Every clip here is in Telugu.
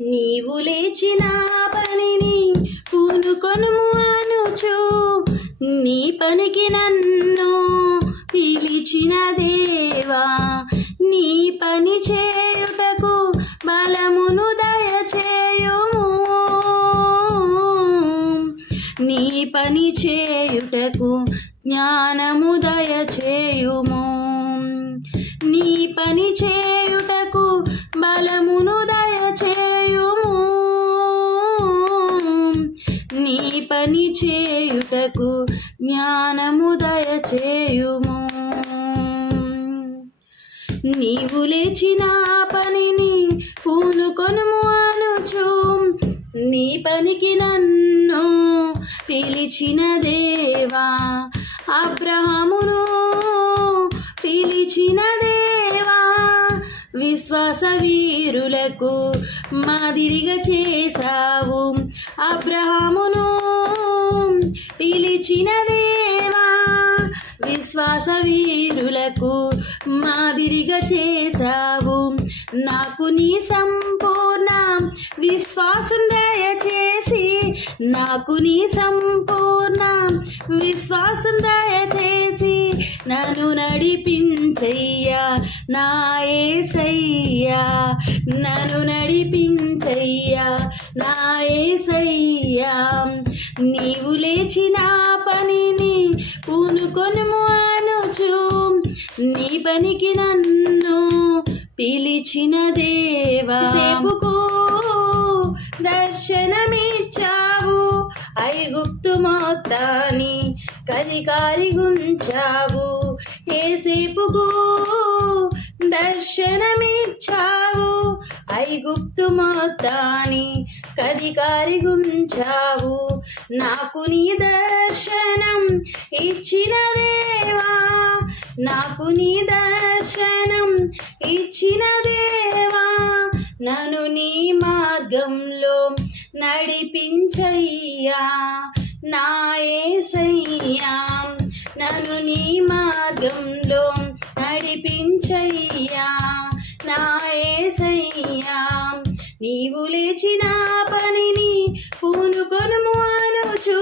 నీవు లేచిన పనిని పూనుకొనుము అనుచు నీ పనికి నన్ను పిలిచిన దేవా, నీ పని చేయుటకు బలమును దయచేయుము. నీ పని చేయుటకు జ్ఞానము దయచేయుము. నీ పని చేయుటకు బలమును దయచేయుము. నీ పని చేయుటకు జ్ఞానము దయచేయుము. నీవు లేచిన పనిని పూనుకొనుము అనుచు నీ పనికి నన్ను పిలిచిన దేవా, అబ్రహామును పిలిచిన దేవా, విశ్వాస వీరులకు మాదిరిగా చేశావు. అబ్రహామును పిలిచిన దేవా, విశ్వాస వీరులకు మాదిరిగా చేశావు. నాకు నీ సంపూర్ణ విశ్వాసం దయచేసి, నాకు నీ సంపూర్ణ విశ్వాసం దయచేసి నన్ను నడిపించయ్యా నా యేసయ్యా, నన్ను నడిపించయ్యా నా యేసయ్యా. నీవు లేచిన పనిని పూనుకొనుము అనుచు నీ పనికి నన్ను పిలిచిన దేవా, సేపుకు దర్శనమిచ్చావు, ఐగుప్తు మొత్తాన్ని కదికారిగుంచావు. ఏసేపుకు దర్శనమిచ్చావు, ఐగుప్తు మొత్తాన్ని కదికారిగుంచావు. నాకు నీ దర్శనం ఇచ్చిన దేవా, నాకు నీ దర్శనం ఇచ్చిన దేవా, నన్ను నీ మార్గంలో నడిపించయ్యా నా యేసయ్యా, నన్ను నీ మార్గంలో నడిపించయ్యా నా యేసయ్యా. నీవు లేచిన పనిని పూనుకొనుము అనుచు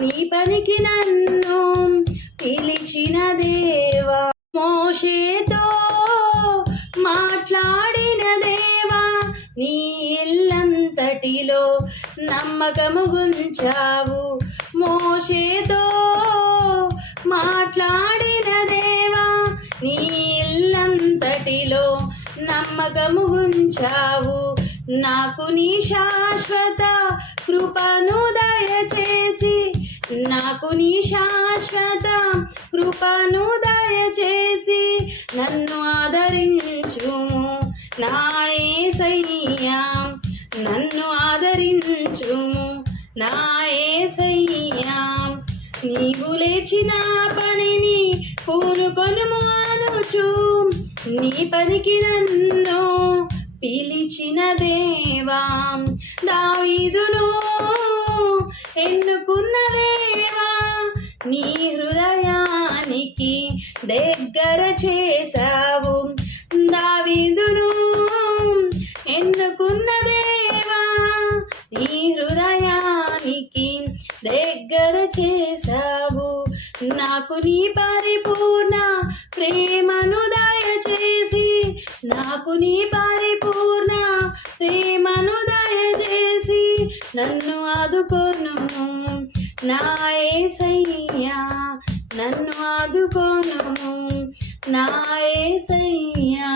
నీ పనికి నన్ను పిలిచిన దేవా, మోషేతో మాట్లాడిన దేవా, నీ ఇల్లంతటిలో నమ్మకము గుంచావు. మోషేతో మాట్లాడిన దేవా, నీ ఇల్లంతటిలో నమ్మకము గుంచావు. నాకు నీ శాశ్వత కృపను దయచేసి, నాకు నీ శాశ్వత కృపను దయచేసి నన్ను ఆదరించుము నా యేసయ్యా, నన్ను ఆదరించుము నా యేసయ్యా. నీవు లేచిన పనిని పూనుకొనుము అనుచు నీ పనికి నన్ను పిలిచిన దేవా, దావీదును ఎన్నుకున్న దేవా, నీ హృదయానికి దగ్గర చేశావు. దావీదును ఎన్నుకున్న దేవా, నీ హృదయానికి దగ్గర చేశావు. నాకు నీ పరిపూర్ణ ప్రేమను దయచేసి, నాకు నీ పరిపూర్ణ ప్రేమను దయచేసి నన్ను ఆదుకొను నా యేసయ్యా, నన్ను ఆదుకొను నా యేసయ్యా.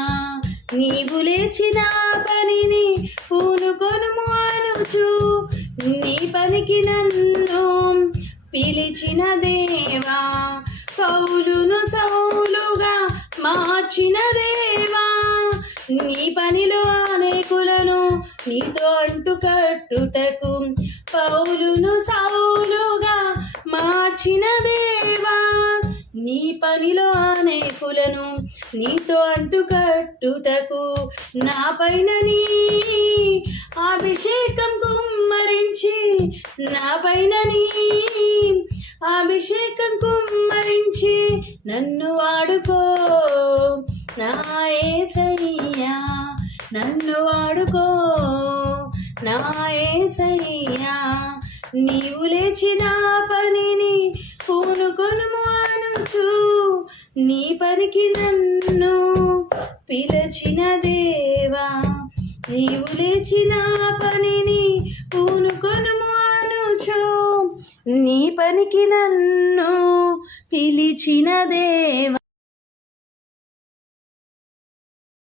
నీవు లేచిన పనిని పూనుకొనుము అనుచు నీ పనికి నన్ను పిలిచిన దేవా, పౌలును సౌలుగా మార్చిన దేవా, నీ పనిలో అనేకులను నీతో అంటుకట్టుటకు పౌలును సౌలుగా మార్చిన దేవా, నీ పనిలో అనేకులను నీతో అంటుకట్టుటకు నా పైన నీ అభిషేకం కుమ్మరించి, నా పైన నీ అభిషేకం కుమ్మరించి నన్ను వాడుకో నా యేసయ్యా, నన్ను వాడుకో. నా యేసయ్యా. నీవు లేచిన పనిని పూనుకొనుము అనుచు నీ పనికి నన్ను పిలచిన దేవా. నీవు లేచిన పనిని పూనుకొనుము అనుచు నీ పనికి నన్ను పిలిచిన దేవా.